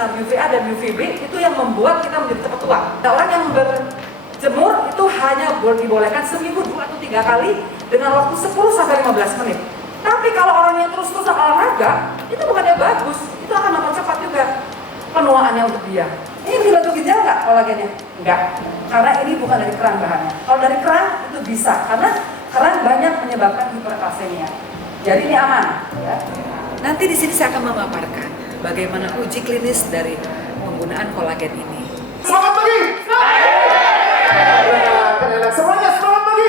sinar UVA dan UVB itu yang membuat kita menjadi cepat tua. Nah, orang yang berjemur itu hanya dibolehkan seminggu 2 atau 3 kali dengan waktu 10 sampai 15 menit. Tapi kalau orang yang terus-terusan olahraga, itu bukannya bagus, itu akan mempercepat juga penuaannya untuk dia. Ini dibantu ginjal nggak kolagennya? Enggak, karena ini bukan dari kerang bahannya. Kalau dari kerang itu bisa, karena kerang banyak menyebabkan hiperkalsemia. Jadi ini aman. Ya. Nanti di sini saya akan memaparkan bagaimana uji klinis dari penggunaan kolagen ini. Semangat pagi! Semuanya semangat pagi!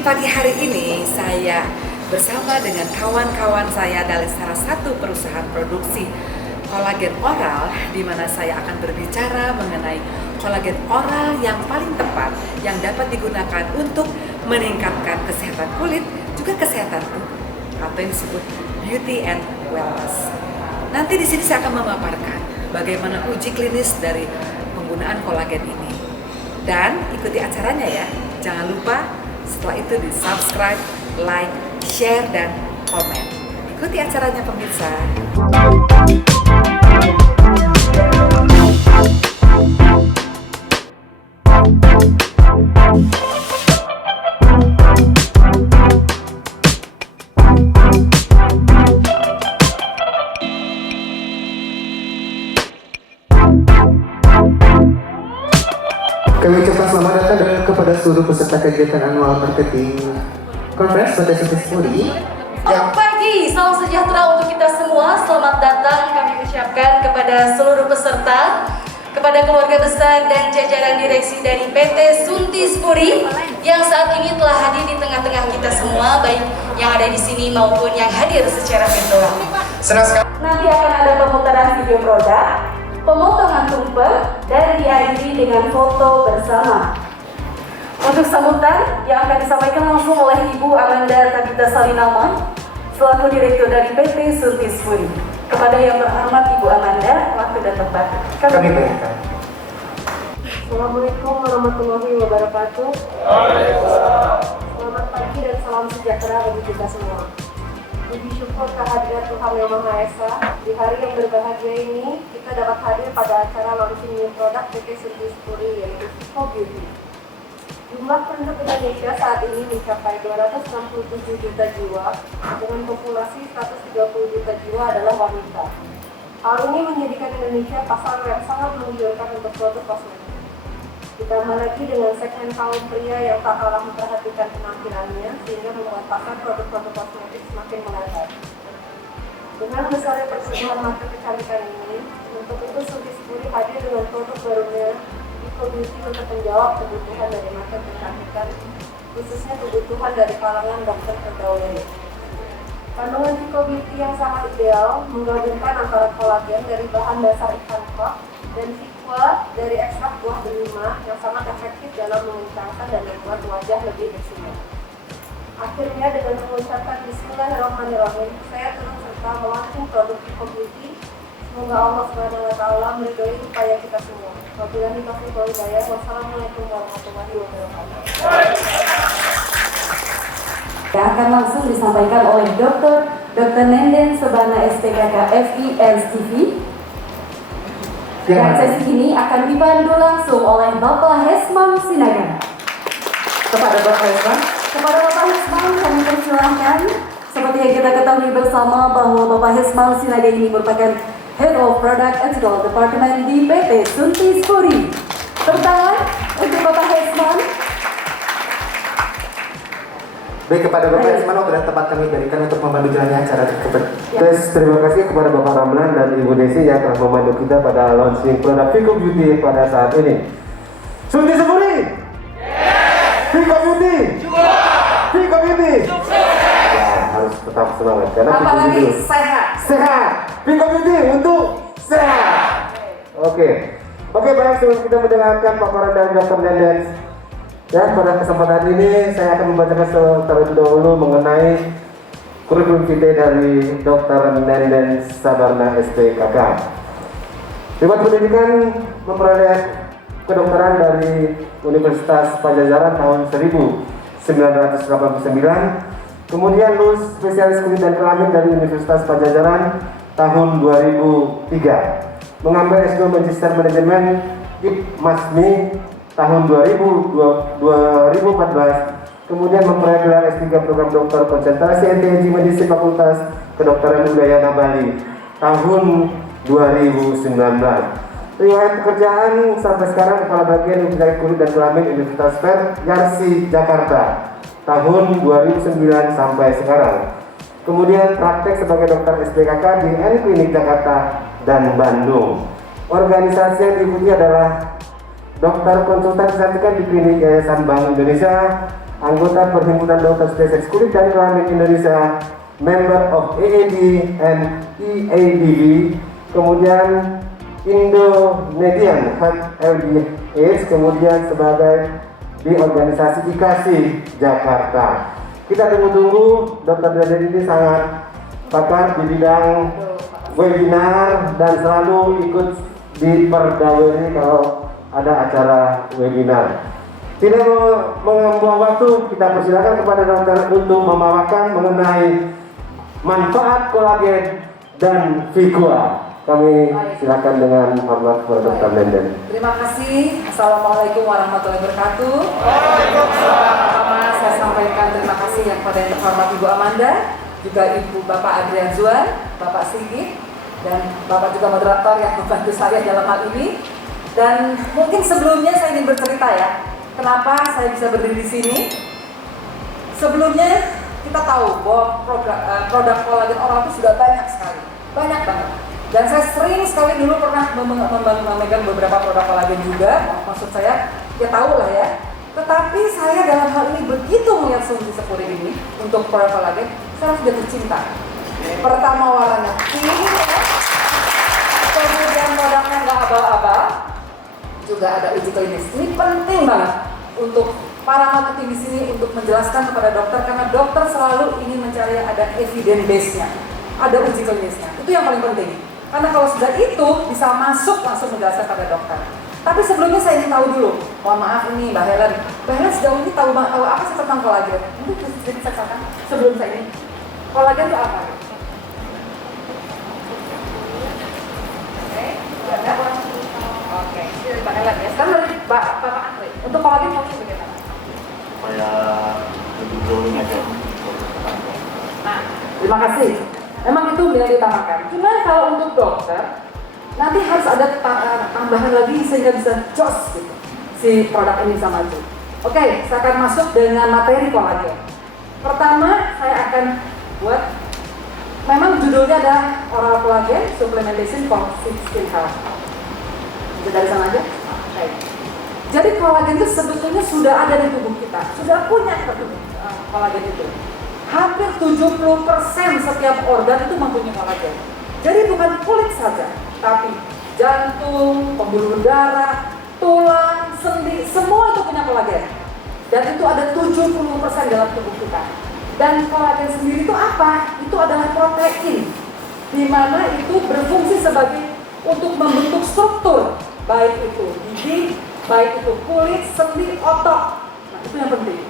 Pagi hari ini saya bersama dengan kawan-kawan saya dari salah satu perusahaan produksi kolagen oral, di mana saya akan berbicara mengenai kolagen oral yang paling tepat yang dapat digunakan untuk meningkatkan kesehatan kulit, juga kesehatan tubuh atau yang disebut beauty and wellness. Nanti di sini saya akan memaparkan bagaimana uji klinis dari penggunaan kolagen ini. Dan ikuti acaranya ya. Jangan lupa setelah itu di subscribe, like, share, dan komen. Ikuti acaranya pemirsa. Kami ucapkan selamat datang kepada seluruh peserta kegiatan annual marketing conference PT Suntis Puri. Selamat pagi, salam sejahtera untuk kita semua. Selamat datang kami ucapkan kepada seluruh peserta, kepada keluarga besar dan jajaran direksi dari PT Suntis Puri yang saat ini telah hadir di tengah-tengah kita semua, baik yang ada di sini maupun yang hadir secara virtual. Senang sekali. Nanti akan ada pemutaran video produk, pemotongan tumpeng, dan diakhiri dengan foto bersama. Untuk sambutan yang akan disampaikan langsung oleh Ibu Amanda Tabita Salinamon selaku Direktur dari PT Suntis Puri. Kepada yang terhormat Ibu Amanda, waktu dan tempat Kami berikan. Assalamualaikum warahmatullahi wabarakatuh. Selamat pagi dan salam sejahtera bagi kita semua. Puji syukur kehadiran Tuhan Yang Maha Esa. Di hari yang berbahagia ini, kita dapat hadir pada acara launching new produk PT Suntis Puri, yaitu Vico Beauty. Jumlah penduduk Indonesia saat ini mencapai 267 juta jiwa, dengan populasi 130 juta jiwa adalah wanita. Hal ini menjadikan Indonesia pasar yang sangat menggiurkan untuk produk kosmetik. Ditambah lagi dengan segmen kaum pria yang tak kalah memperhatikan penampilannya, sehingga membuat pasar produk-produk kosmetik semakin melebar. Dengan besarnya pertumbuhan market kecantikan ini, untuk itu Suntis Puri hadir dengan produk barunya Vico Beauty untuk menjawab kebutuhan dari market kecantikan, khususnya kebutuhan dari kalangan dokter pergaulan. Kandungan Vico Beauty yang sangat ideal menggabungkan antara kolagen dari bahan dasar ikan koi dan Vicoa dari ekstrak buah delima yang sangat efektif dalam mengencangkan dan membuat wajah lebih bersinar. Akhirnya dengan mengucapkan Bismillahirrahmanirrahim, saya turut serta melaunching produk Vico Beauty. Semoga Allah SWT meridhoi upaya kita semua. Wabillahi taufiq wal hidayah. Wassalamualaikum warahmatullahi wabarakatuh. Yang akan langsung disampaikan oleh Dr. Nenden Sebana SPKK FI LCV. Dan sesi ini akan dipandu langsung oleh Bapak Hesmam Sinaga. Kepada Bapak Hesmam. Kepada Bapak Hisman kami persilahkan. Seperti yang kita ketahui bersama bahwa Bapak Hisman Sinaga ini merupakan Head of Product Ethical Department di PT Sunti Spuri. Pertangan untuk Bapak Hisman. Baik, kepada Bapak Hisman, sudah tempat kami berikan untuk memandu jalannya acara tersebut. Terima kasih kepada Bapak Ramlan dan Ibu Desi yang telah membantu kita pada launching produk Vico Beauty pada saat ini. Sunti Spuri! Vico Beauty! Vico Beauty! Ya, harus tetap semangat karena Vico Apalagi Beauty sehat. sehat. Vico Beauty untuk sehat. Oke, baik, sebelum kita mendengarkan paparan dari Dr. Nenden, ya, pada kesempatan ini saya akan membacakan terlebih dahulu mengenai kurikulum vitae dari Dr. Nenden Sabarna SPKK. Riwayat pendidikan memperoleh kedokteran dari Universitas Pajajaran tahun 1989, kemudian lulus spesialis kulit dan kelamin dari Universitas Pajajaran tahun 2003, mengambil S2 Magister Manajemen IPMASMI tahun 2014, kemudian memperoleh gelar S3 program doktor konsentrasi NTNG Medisi Fakultas Kedokteran Udayana Bali tahun 2019. Riwayat pekerjaan sampai sekarang Kepala Bagian Penyakit Kulit dan Kelamin Universitas Yarsi Jakarta tahun 2009 sampai sekarang. Kemudian praktek sebagai dokter SPKK di N-Klinik Jakarta dan Bandung. Organisasi yang diikuti adalah dokter konsultan kecantikan di Klinik Yayasan Bank Indonesia, anggota Perhimpunan Dokter Spesialis Kulit dan Kelamin Indonesia, member of AAD and EADV, kemudian Indonesian Health LDH, kemudian sebagai di organisasi IKASI Jakarta. Kita tunggu-tunggu, Dr. Nenden ini sangat pakar di bidang webinar dan selalu ikut di Perdaweri kalau ada acara webinar. Tidak membuang waktu, kita persilakan kepada dokter untuk memaparkan mengenai manfaat kolagen dan Vigua. Kami silakan dengan hormat kepada Dr. Nenden. Terima kasih. Assalamualaikum warahmatullahi wabarakatuh. Pertama saya sampaikan terima kasih yang kepada yang terhormat Ibu Amanda, juga Ibu Bapak Adrian Zuan, Bapak Sigit, dan Bapak juga moderator yang membantu saya dalam hal ini. Dan mungkin sebelumnya saya ingin bercerita ya, kenapa saya bisa berdiri di sini. Sebelumnya kita tahu bahwa produk kolagen oral itu sudah banyak sekali, banyak banget. Dan saya sering sekali dulu pernah memegang beberapa produk kolagen juga, maksud saya, ya tahu lah ya. Tetapi saya dalam hal ini begitu melihat Sunti Spuri ini untuk produk kolagen, saya sudah tercinta. Pertama warnanya pink, kemudian produknya nggak abal-abal, juga ada uji klinis. Ini penting banget untuk para marketing di sini untuk menjelaskan kepada dokter, karena dokter selalu ingin mencari yang ada evidence base-nya, ada uji klinisnya. Itu yang paling penting. Karena kalau sudah itu bisa masuk langsung menjelaskan pada dokter. Tapi sebelumnya saya ingin tahu dulu. Mohon maaf ini Mbak Helen. Mbak Helen sejauh ini tahu apa sih tentang kolagen? Ini bisa ceritakan sebelum saya ini. Kolagen itu apa? Oke, ini Mbak Helen ya. Sekarang dari Bapak Andre. Untuk kolagen mungkin bagaimana? Supaya lebih glowing aja. Nah, terima kasih. Memang itu yang ditamakan. Cuma kalau untuk dokter, nanti harus ada tambahan lagi sehingga bisa jos gitu, si produk ini bisa maju. Oke, saya akan masuk dengan materi kolagen. Pertama, saya akan buat, memang judulnya ada oral collagen supplementation for skin health. Bisa dari sana aja? Oke. Jadi kolagen itu sebetulnya sudah ada di tubuh kita, sudah punya kolagen itu. Hampir 70% setiap organ itu mempunyai kolagen. Jadi bukan kulit saja, tapi jantung, pembuluh darah, tulang, sendi, semua itu punya kolagen. Dan itu ada 70% dalam tubuh kita. Dan kolagen sendiri itu apa? Itu adalah protein, di mana itu berfungsi sebagai untuk membentuk struktur, baik itu gigi, baik itu kulit, sendi, otot. Nah itu yang penting.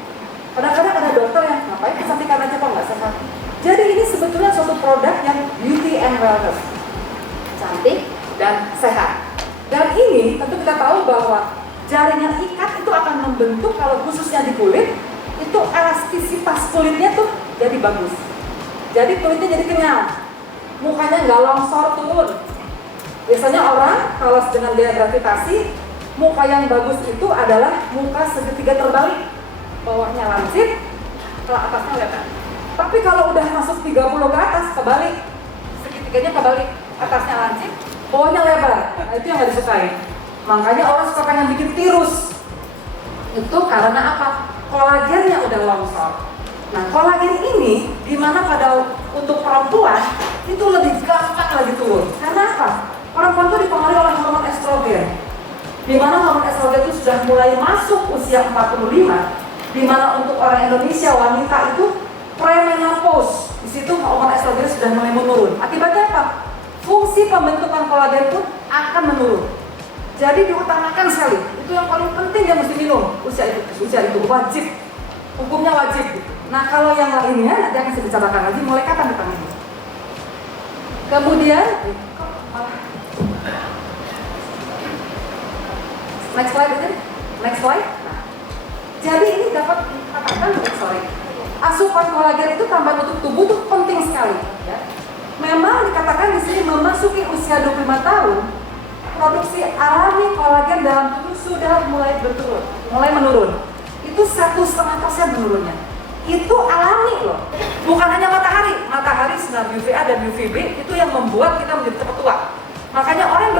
Kadang-kadang ada dokter yang ngapain kecantikan aja kok nggak sehat. Jadi ini sebetulnya suatu produk yang beauty and wellness, cantik dan sehat. Dan ini tentu kita tahu bahwa jaring yang ikat itu akan membentuk, kalau khususnya di kulit, itu elastis kulitnya tuh jadi bagus. Jadi kulitnya jadi kenyal, mukanya nggak longsor turun. Biasanya orang kalau dengan gaya gravitasi, muka yang bagus itu adalah muka segitiga terbalik, bawahnya lancip, ke atasnya lebar. Tapi kalau udah masuk 30 ke atas, kebalik, segitiganya kebalik, atasnya lancip, bawahnya lebar. Nah, itu yang nggak disukai. Makanya orang suka pengen bikin tirus. Itu karena apa? Kolagennya udah longsor. Nah, kolagen ini dimana pada untuk perempuan itu lebih gampang lagi turun. Karena apa? Perempuan itu dipengaruhi oleh hormon estrogen. Dimana hormon estrogen itu sudah mulai masuk usia 45. Dimana untuk orang Indonesia wanita itu premenopause. Di situ hormon estrogen sudah mulai menurun. Akibatnya apa? Fungsi pembentukan kolagen pun akan menurun. Jadi diutamakan sekali. Itu yang paling penting yang mesti minum usia itu wajib. Hukumnya wajib. Nah, kalau yang lainnya nanti akan saya bicarakan lagi mulai kapan kita minum. Kemudian next slide aja. Next slide. Nah, jadi ini dapat dikatakan, asupan kolagen itu tambahan untuk tubuh itu penting sekali. Ya. Memang dikatakan di sini memasuki usia 25 tahun, produksi alami kolagen dalam tubuh sudah mulai menurun. Itu 1,5% menurunnya. Itu alami loh. Bukan hanya matahari sinar UVA dan UVB itu yang membuat kita menjadi cepat tua. Makanya orang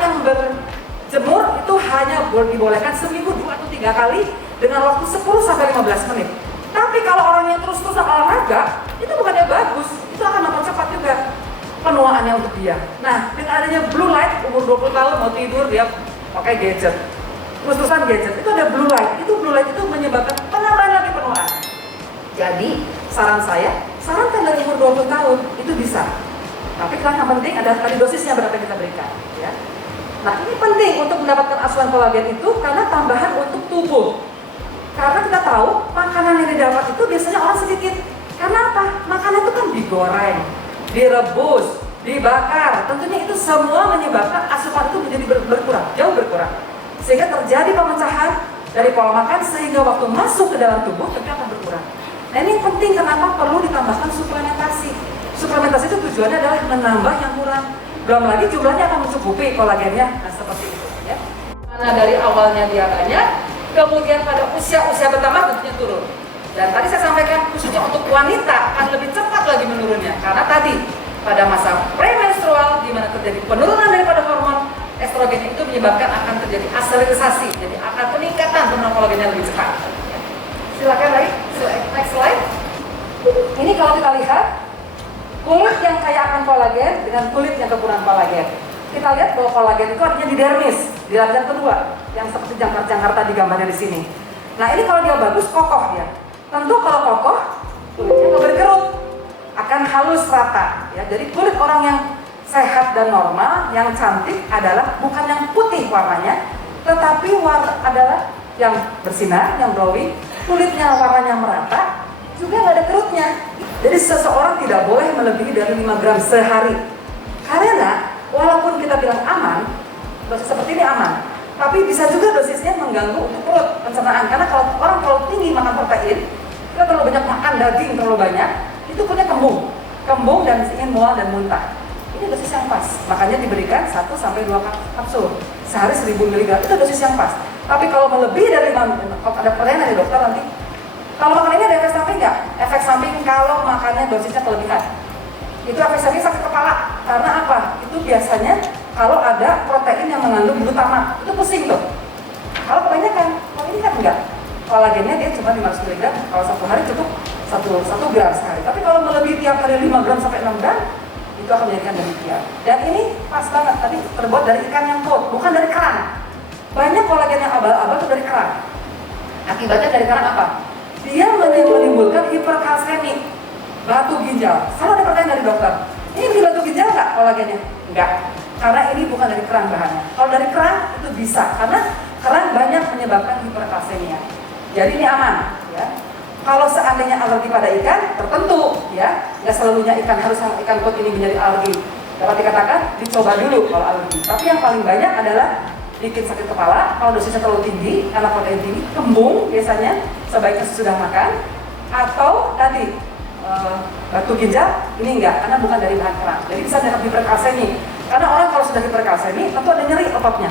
yang berjemur itu hanya dibolehkan seminggu 2 atau 3 kali dengan waktu 10 sampai 15 menit. Tapi kalau orang yang terus-terusan olahraga, itu bukannya bagus, itu akan mempercepat juga penuaan yang untuk dia. Nah, dengan adanya blue light, umur 20 tahun mau tidur dia pakai gadget, terus-terusan gadget, itu ada blue light. Itu blue light itu menyebabkan penambahan lagi penuaan. Jadi, sarankan dari umur 20 tahun itu bisa. Tapi kan yang penting adalah tadi dosisnya berapa kita berikan. Ya. Nah, ini penting untuk mendapatkan asupan kolagen itu karena tambahan untuk tubuh. Karena kita tahu makanan yang didapat itu biasanya orang sedikit. Karena apa? Makanan itu kan digoreng, direbus, dibakar. Tentunya itu semua menyebabkan asupan itu menjadi berkurang, jauh berkurang. Sehingga terjadi pemecahan dari pola makan sehingga waktu masuk ke dalam tubuh tentu akan berkurang. Nah, ini yang penting kenapa perlu ditambahkan suplementasi. Suplementasi itu tujuannya adalah menambah yang kurang. Belum lagi jumlahnya akan mencukupi kolagennya. Nah, seperti itu ya. Karena dari awalnya dia banyak, kemudian pada usia bertambah tentunya turun. Dan tadi saya sampaikan khususnya untuk wanita akan lebih cepat lagi menurunnya. Karena tadi pada masa premenstrual di mana terjadi penurunan daripada hormon estrogen itu menyebabkan akan terjadi akselerasi. Jadi akan peningkatan hormon kolagennya lebih cepat. Silakan lagi, next slide. Ini kalau kita lihat kulit yang kaya akan kolagen dengan kulit yang kekurangan kolagen. Kita lihat bahwa kolagen itu artinya di dermis, di lapisan kedua, yang seperti jangkar-jangkar tadi gambarnya di sini. Nah, ini kalau dia bagus, kokoh dia. Tentu kalau kokoh, kulitnya nggak berkerut, akan halus rata. Ya, jadi kulit orang yang sehat dan normal, yang cantik adalah bukan yang putih warnanya, tetapi adalah yang bersinar, yang glowing, kulitnya warnanya merata, juga nggak ada kerutnya. Jadi seseorang tidak boleh melebihi dari 5 gram sehari. Karena walaupun kita bilang aman, dosis seperti ini aman, tapi bisa juga dosisnya mengganggu untuk perut, pencernaan. Karena kalau orang terlalu tinggi makan protein, kita terlalu banyak makan daging terlalu banyak, itu kulitnya kembung dan ingin mual dan muntah. Ini dosis yang pas, makanya diberikan 1 sampai 2 kapsul sehari 1000 mg, itu dosis yang pas. Tapi kalau melebihi dari 5, kalau ada pertanyaan dari dokter nanti, kalau makan ini ada efek samping nggak? Efek samping kalau makannya dosisnya kelebihan. Itu efek samping sakit kepala. Karena apa? Itu biasanya kalau ada protein yang mengandung glutamat, itu pusing tuh. Kalau kebanyakan, kalau ini kan enggak. Kolagennya dia cuma 500 mg, kalau 1 hari cukup 1 gram sehari. Tapi kalau melebihi tiap hari 5 gram sampai 6 gram, itu akan menjadikan demikian. Dan ini pas banget, tadi terbuat dari ikan yang cold, bukan dari kerang. Banyak kolagen yang abal-abal itu dari kerang. Akibatnya dari kerang apa? Dia menimbulkan hiperkalsemik, batu ginjal. Selalu ada pertanyaan dari dokter, ini di batu ginjal nggak kolagennya? Enggak, karena ini bukan dari kerang bahannya. Kalau dari kerang itu bisa, karena kerang banyak menyebabkan hiperkalsemia. Jadi ini aman, ya. Kalau seandainya alergi pada ikan tertentu, ya, nggak selalunya ikan harus ikan kod ini menjadi alergi. Dapat dikatakan dicoba dulu kalau alergi. Tapi yang paling banyak adalah bikin sakit kepala, kalau dosisnya terlalu tinggi, karena protein tinggi, kembung biasanya, sebaiknya sesudah makan. atau tadi batu ginjal ini enggak, karena bukan dari bahan keras. Jadi bisa dengan hiperkalsemi. Karena orang kalau sudah hiperkalsemi tentu ada nyeri ototnya.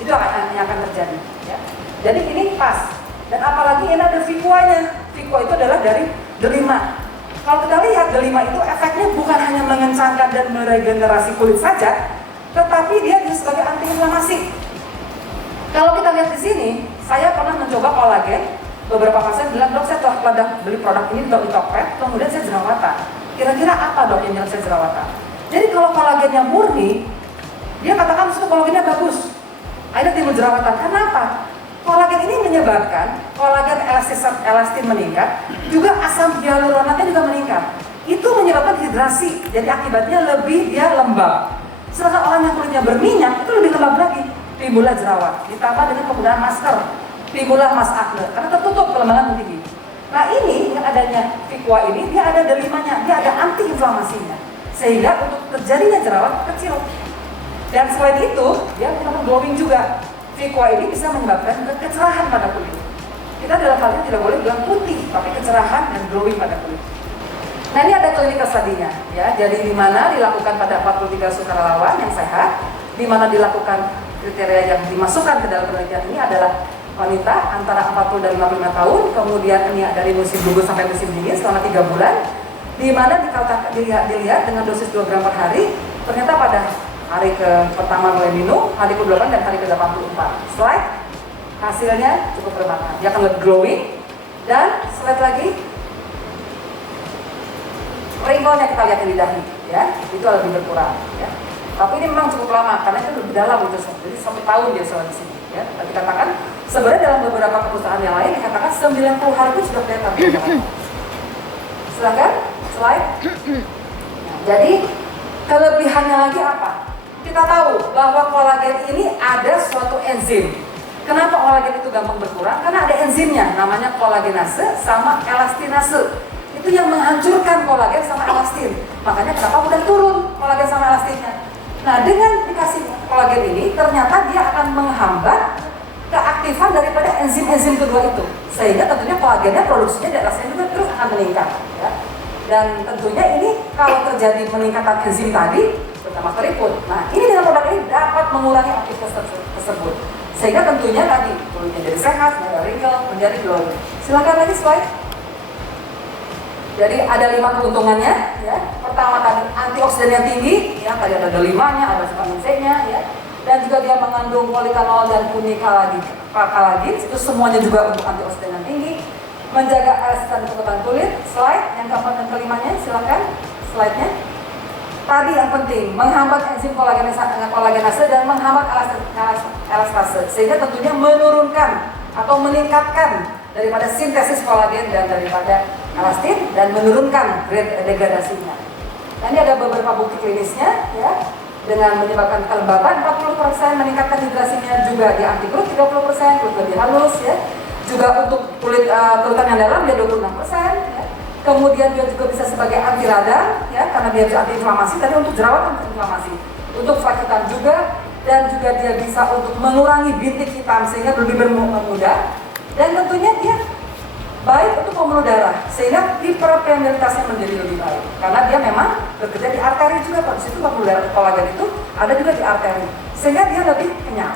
Itu yang akan terjadi. Ya. Jadi ini pas. Dan apalagi ini ada Viqua-nya. Viqua itu adalah dari delima. Kalau kita lihat delima itu efeknya bukan hanya mengencangkan dan meregenerasi kulit saja, tetapi dia juga sebagai anti-inflamasi. Kalau kita lihat di sini, saya pernah mencoba kolagen. Beberapa pasien bilang, dok saya telah beli produk ini di Tokped, kemudian saya jerawatan. Kira-kira apa dok yang saya jerawatan? Jadi kalau kolagennya murni, dia katakan itu kolagennya bagus. Akhirnya timbul jerawatan. Kenapa? Kolagen ini menyebabkan kolagen elastin meningkat, juga asam hyaluronatnya juga meningkat. Itu menyebabkan hidrasi, jadi akibatnya lebih dia lembab. Sedangkan orang yang kulitnya berminyak itu lebih lembab lagi, timbullah jerawat. Ditambah dengan penggunaan masker, timbullah mas akne, karena tertutup kelembagaan tinggi. Nah ini yang adanya Viqua ini, dia ada delimanya, dia ada anti-inflamasinya, sehingga untuk terjadinya jerawat kecil. Dan selain itu, dia menyebabkan glowing juga. Viqua ini bisa menyebabkan kecerahan pada kulit. Kita dalam hal ini tidak boleh bilang putih, tapi kecerahan dan glowing pada kulit. Nah ini ada clinical study-nya, ya. Jadi di mana dilakukan pada 43 sukarelawan yang sehat, di mana dilakukan kriteria yang dimasukkan ke dalam penelitian ini adalah wanita antara 40 dan 55 tahun, kemudian ini dari musim gugur sampai musim dingin selama 3 bulan, di mana dilihat dengan dosis 2 gram per hari, ternyata pada hari pertama mulai minum, hari ke-8 dan hari ke-84. Slide, hasilnya cukup bermakna. Dia akan lebih glowing, dan slide lagi, wrinkle-nya kita lihat di dahi, ya, itu lebih berkurang. Ya. Tapi ini memang cukup lama, karena itu lebih dalam itu, jadi sampai tahun dia selalu di sini. Ya. Tapi dikatakan, sebenarnya dalam beberapa perusahaan yang lain dikatakan 90 hari itu sudah kelihatan. Silakan, slide. Nah, jadi kelebihannya lagi apa? Kita tahu bahwa kolagen ini ada suatu enzim. Kenapa kolagen itu gampang berkurang? Karena ada enzimnya, namanya kolagenase sama elastinase. Itu yang menghancurkan kolagen sama elastin. Makanya kenapa mudah turun kolagen sama elastinnya. Nah, dengan dikasih kolagen ini, ternyata dia akan menghambat keaktifan daripada enzim-enzim kedua itu. Sehingga tentunya kolagennya produksinya di elastin juga terus akan meningkat. Ya. Dan tentunya ini kalau terjadi peningkatan enzim tadi, terutama keriput. Nah, ini dengan produk ini dapat mengurangi aktivitas tersebut. Sehingga tentunya tadi kulitnya jadi sehat, menjadi wrinkle, menjadi glowing. Silakan lagi slide. Jadi ada 5 keuntungannya, ya. Pertama tadi antioksidannya tinggi, ya. Tadi ada delimanya, ada vitamin C-nya, ya. Dan juga dia mengandung polikanol dan kunikalagin. Itu semuanya juga untuk antioksidan yang tinggi. Menjaga elastisitas kekebalan kulit. Slide yang keempat dan kelimanya, silakan slide-nya. Tadi yang penting, menghambat enzim kolagenase dan menghambat elastase, sehingga tentunya menurunkan atau meningkatkan daripada sintesis kolagen dan daripada elastin dan menurunkan grade degradasinya. Nah, ini ada beberapa bukti klinisnya, ya, dengan menyebabkan kelembaban 40%, meningkatkan hidrasinya, juga di anti krut 30%, kulit lebih halus, ya. Juga untuk kulitan yang dalam dia 26%, ya. Kemudian dia juga bisa sebagai anti radang, ya, karena dia bisa anti-inflamasi. Tadi untuk jerawat anti-inflamasi, untuk flek hitam juga, dan juga dia bisa untuk mengurangi bintik hitam sehingga lebih bermudah. Dan tentunya dia baik untuk pembuluh darah, sehingga hiperpermeabilitasnya menjadi lebih baik. Karena dia memang bekerja di arteri juga, Pak. Di situ pembuluh darah kolagen itu ada juga di arteri, sehingga dia lebih kenyal.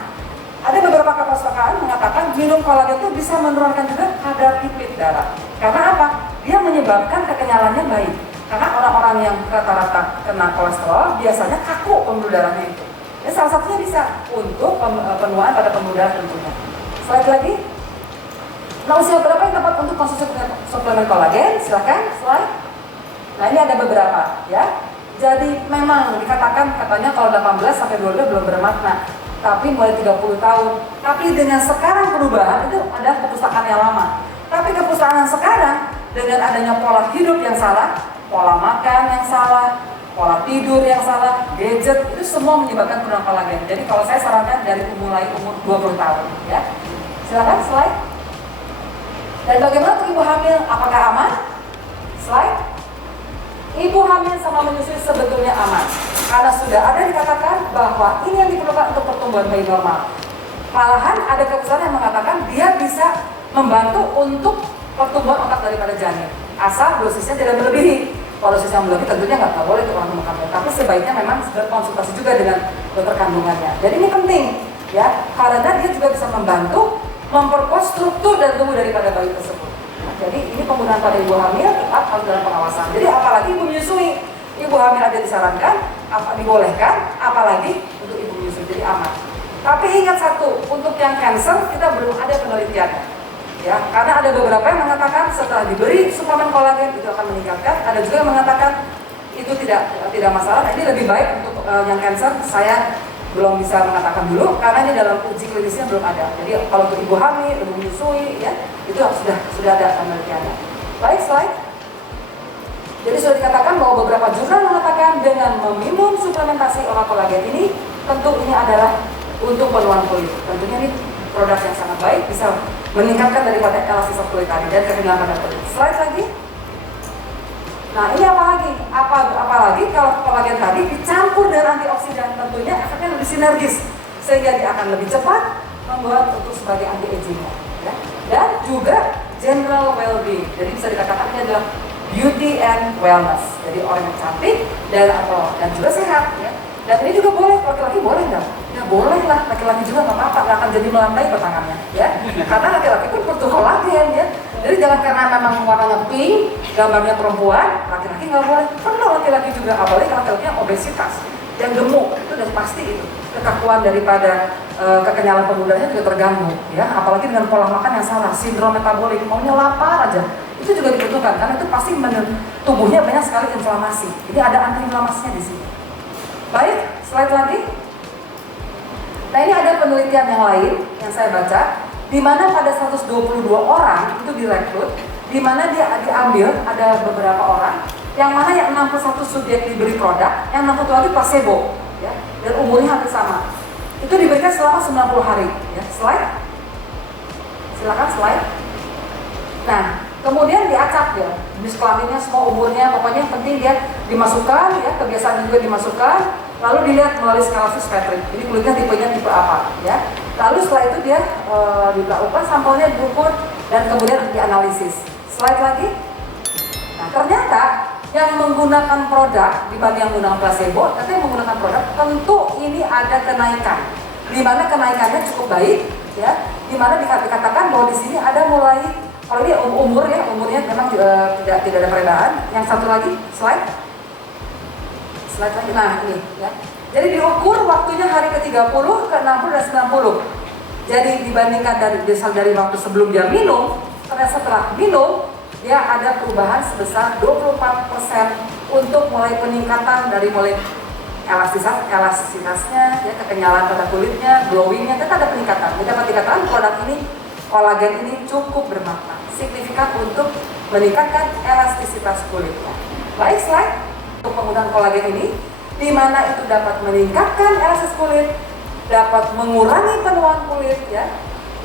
Ada beberapa kepustakaan mengatakan minum kolagen itu bisa menurunkan juga kadar lipid darah. Karena apa? Dia menyebabkan kekenyalannya baik. Karena orang-orang yang rata-rata kena kolesterol biasanya kaku pembuluh darahnya itu. Ya, salah satunya bisa untuk penuaan pada pembuluh darah tentunya. Slide lagi. Nah, usia berapa yang tepat untuk konsumsi suplemen kolagen? Silahkan, slide. Nah, ini ada beberapa, ya. Jadi memang dikatakan katanya kalau 18 sampai 22 belum bermakna. Tapi mulai 30 tahun. Tapi dengan sekarang perubahan itu ada kepustakaan yang lama. Tapi kepustakaan yang sekarang dengan adanya pola hidup yang salah, pola makan yang salah, pola tidur yang salah, gadget, itu semua menyebabkan penurunan kolagen. Jadi kalau saya sarankan dari mulai umur 20 tahun, ya. Silakan slide. Dan bagaimana untuk ibu hamil? Apakah aman? Slide. Ibu hamil sama menyusui sebetulnya aman, karena sudah ada dikatakan bahwa ini yang diperlukan untuk pertumbuhan bayi normal. Malahan ada keputusan yang mengatakan dia bisa membantu untuk pertumbuhan otak daripada janin. Asal dosisnya tidak melebihi. Kalau dosisnya melebihi tentunya nggak boleh untuk orang makan, tapi sebaiknya memang berkonsultasi juga dengan dokter kandungannya. Jadi ini penting ya, karena dia juga bisa membantu memperkuat struktur dan tubuh daripada bayi tersebut. Nah, jadi ini penggunaan pada ibu hamil tetap harus dalam pengawasan. Jadi apalagi ibu menyusui, ibu hamil aja disarankan, dibolehkan, apalagi untuk ibu menyusui, jadi aman. Tapi ingat satu, untuk yang cancer kita belum ada penelitiannya. Ya, karena ada beberapa yang mengatakan setelah diberi suplemen kolagen itu akan meningkatkan, ada juga yang mengatakan itu tidak masalah. Nah, ini lebih baik untuk yang cancer saya belum bisa mengatakan dulu karena ini dalam uji klinisnya belum ada. Jadi kalau untuk ibu hamil, ibu menyusui ya, itu sudah ada penelitiannya. Baik, slide. Jadi sudah dikatakan bahwa beberapa jurnal mengatakan dengan meminum suplementasi oral kolagen ini tentu ini adalah untuk penuaan kulit. Tentunya ini produk yang sangat baik, bisa meningkatkan daripada elastisitas kulit tadi dan kekebalan pada kulit. Slide lagi. Nah ini apalagi kalau kolagen tadi dicampur dengan antioksidan, tentunya efeknya lebih sinergis sehingga dia akan lebih cepat membuat untuk sebagai anti aging ya. Dan juga general well-being. Jadi bisa dikatakan ini adalah beauty and wellness. Jadi orang yang cantik dan juga sehat ya. Dan ini juga boleh, laki-laki boleh nggak? Ya boleh lah, laki-laki juga nggak apa-apa, nggak akan jadi melandai tangannya ya. Karena laki-laki pun butuh kolagen ya. Jadi jangan karena memang warnanya pink, gambarnya perempuan, laki-laki nggak boleh. Perlu laki-laki juga, apalagi laki-laki yang obesitas, yang gemuk, itu udah pasti itu. Kekakuan daripada kekenyalan pemudanya juga terganggu ya. Apalagi dengan pola makan yang salah, sindrom metabolik, maunya lapar aja. Itu juga dibutuhkan, karena itu pasti tubuhnya banyak sekali inflamasi. Jadi ada anti-inflamasinya di sini. Baik, slide lagi. Nah ini ada penelitian yang lain yang saya baca, di mana pada 122 orang itu direkrut, di mana dia diambil ada beberapa orang, yang mana yang 61 subjek diberi produk, yang 61 lagi placebo, ya, dan umurnya hampir sama. Itu diberikan selama 90 hari. Ya. Slide, silakan slide. Nah, kemudian diacak ya, jenis kelaminnya, semua umurnya, pokoknya yang penting dia dimasukkan, ya, kebiasaan juga dimasukkan, lalu dilihat melalui skala Fitzpatrick. Jadi kulitnya tipenya tipe apa, ya. Lalu setelah itu dia dilakukan sampelnya diukur dan kemudian dianalisis. Slide lagi. Nah, ternyata yang menggunakan produk dibanding yang menggunakan placebo, tapi yang menggunakan produk tentu ini ada kenaikan. Di mana kenaikannya cukup baik, ya. Di mana dikatakan bahwa di sini ada mulai, kalau ini umurnya memang tidak ada perbedaan. Yang satu lagi, slide lagi. Nah ini, ya. Jadi diukur waktunya hari ke-30, ke-60 dan 90. Jadi dibandingkan dari waktu sebelum dia minum, ternyata setelah minum dia ada perubahan sebesar 24% untuk mulai peningkatan dari mulai elastisitasnya, ya, kekenyalan pada kulitnya, glowingnya, tetap ada peningkatan. Jadi dapat dikatakan produk ini, kolagen ini cukup bermakna, signifikan untuk meningkatkan elastisitas kulitnya. Baik, slide. Untuk penggunaan kolagen ini, di mana itu dapat meningkatkan elastisitas kulit, dapat mengurangi penuaan kulit, ya,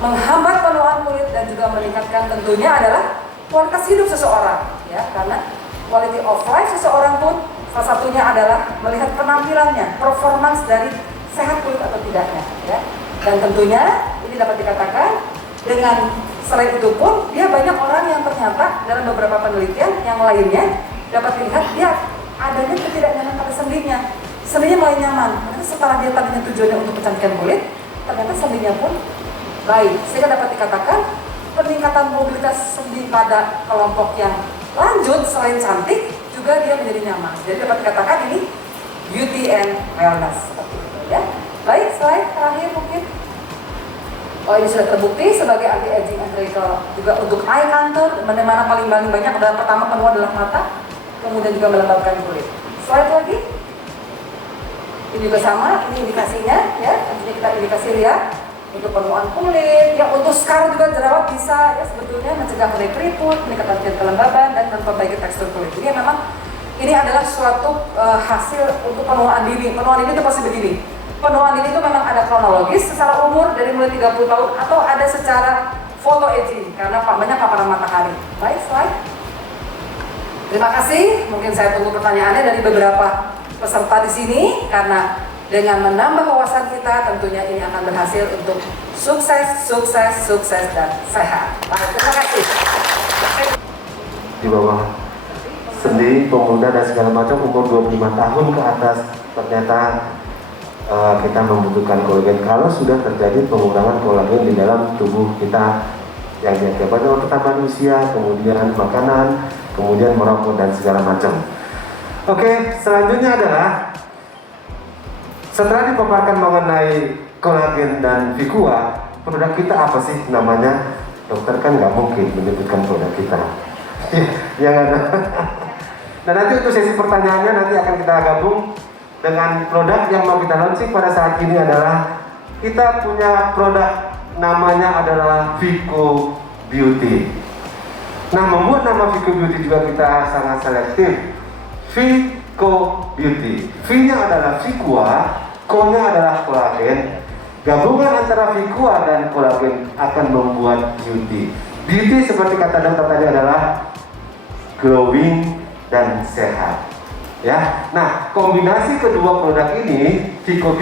menghambat penuaan kulit, dan juga meningkatkan tentunya adalah kualitas hidup seseorang, ya, karena quality of life seseorang pun salah satunya adalah melihat penampilannya, performance dari sehat kulit atau tidaknya, ya. Dan tentunya ini dapat dikatakan dengan selain itu pun dia banyak orang yang ternyata dalam beberapa penelitian yang lainnya dapat dilihat dia adanya ketidaknyamanan pada sendinya. Sendinya mulai nyaman, karena setelah dia tadinya tujuannya untuk kecantikan kulit, ternyata sendinya pun baik, sehingga dapat dikatakan peningkatan mobilitas sendi pada kelompok yang lanjut selain cantik juga dia menjadi nyaman. Jadi dapat dikatakan ini beauty and wellness seperti itu, ya. Baik, slide terakhir mungkin. Oh, ini sudah terbukti sebagai anti-aging anti-wrinkle, juga untuk eye contour, mana paling banyak adalah pertama penuaan adalah mata, kemudian juga melembabkan kulit. Slide lagi. Ini juga sama, ini indikasinya, ya. Tentunya kita indikasi lihat untuk penuaan kulit, ya, untuk scar juga jerawat bisa, ya, sebetulnya mencegah mulai keriput, meningkatkan kelembaban dan memperbaiki tekstur kulit. Jadi memang ini adalah suatu hasil untuk penuaan dini. Penuaan dini itu pasti begini. Penuaan dini itu memang ada kronologis secara umur dari mulai 30 tahun atau ada secara photo aging karena banyak paparan matahari. Baik, slide. Terima kasih. Mungkin saya tunggu pertanyaannya dari beberapa peserta di sini karena dengan menambah wawasan kita tentunya ini akan berhasil untuk sukses dan sehat. Baik, terima kasih. di bawah sendi, pemuda dan segala macam umur 25 tahun ke atas ternyata kita membutuhkan kolagen kalau sudah terjadi pengurangan kolagen di dalam tubuh kita yang diakibatkan oleh pertambahan usia, kemudian makanan, kemudian merokok dan segala macam. Oke, selanjutnya adalah setelah dipaparkan mengenai kolagen dan Vicua, produk kita apa sih namanya? Dokter kan nggak mungkin menyebutkan produk kita. Yang ada. Nah nanti untuk sesi pertanyaannya nanti akan kita gabung dengan produk yang mau kita launching pada saat ini adalah kita punya produk namanya adalah Vico Beauty. Nah membuat nama Vico Beauty juga kita sangat selektif. Vico Beauty. V-nya adalah Vicua, Co-nya adalah kolagen. Gabungan antara Vicua dan kolagen akan membuat beauty. Beauty seperti kata dokter tadi adalah glowing dan sehat. Ya, nah kombinasi kedua produk ini Vico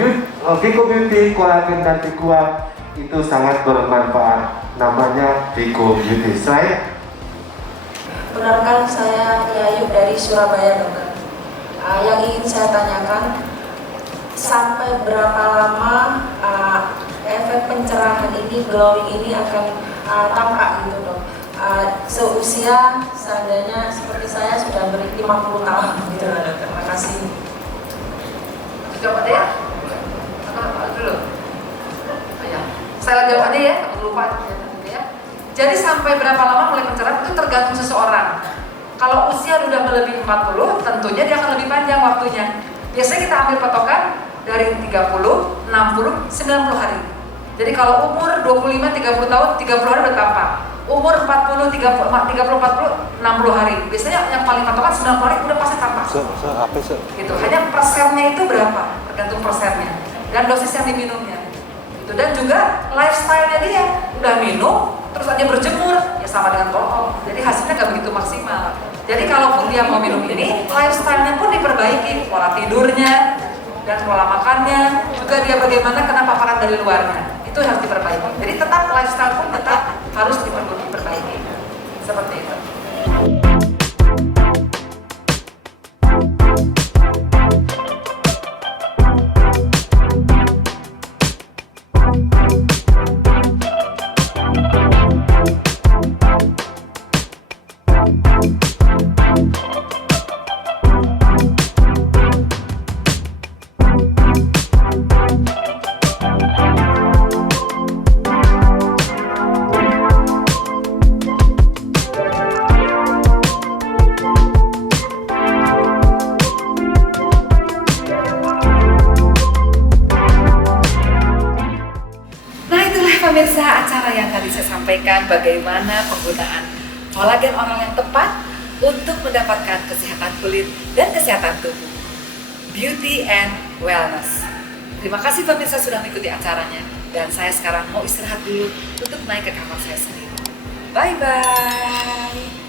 Beauty, kolagen dan Vicua itu sangat bermanfaat. Namanya Vico Beauty. Slide. Benarkan saya Yayu dari Surabaya, dokter. Yang ingin saya tanyakan, sampai berapa lama efek pencerahan ini, glowing ini akan tampak gitu dok? Seusia seandainya seperti saya sudah beri 50 tahun gitu lah dokter. Terima kasih. Jawab aja ya? Atau apa dulu? Oh, ya. Saya jawab aja ya, aku lupa ya. Jadi sampai berapa lama mulai mencerahan itu tergantung seseorang. Kalau usia sudah melebihi 40, tentunya dia akan lebih panjang waktunya. Biasanya kita ambil patokan dari 30, 60, 90 hari. Jadi kalau umur 25, 30 tahun, 30 hari udah tampak. Umur 40, 30, 40, 60 hari. Biasanya yang paling patokan 90 hari udah pasti tampak. Gitu. Hanya persennya itu berapa? Tergantung persennya. Dan dosis yang diminumnya. Gitu. Dan juga lifestyle-nya dia. Udah minum, terus aja berjemur, ya sama dengan bohong. Jadi hasilnya nggak begitu maksimal. Jadi kalaupun dia mau minum ini, lifestyle-nya pun diperbaiki. Pola tidurnya, dan pola makannya, juga dia bagaimana kena paparan dari luarnya. Itu harus diperbaiki. Jadi tetap lifestyle pun tetap harus diperbaiki. Seperti itu. Pemirsa, acara yang tadi saya sampaikan bagaimana penggunaan kolagen oral yang tepat untuk mendapatkan kesehatan kulit dan kesehatan tubuh. Beauty and Wellness. Terima kasih pemirsa sudah mengikuti acaranya, dan saya sekarang mau istirahat dulu untuk naik ke kamar saya sendiri. Bye-bye.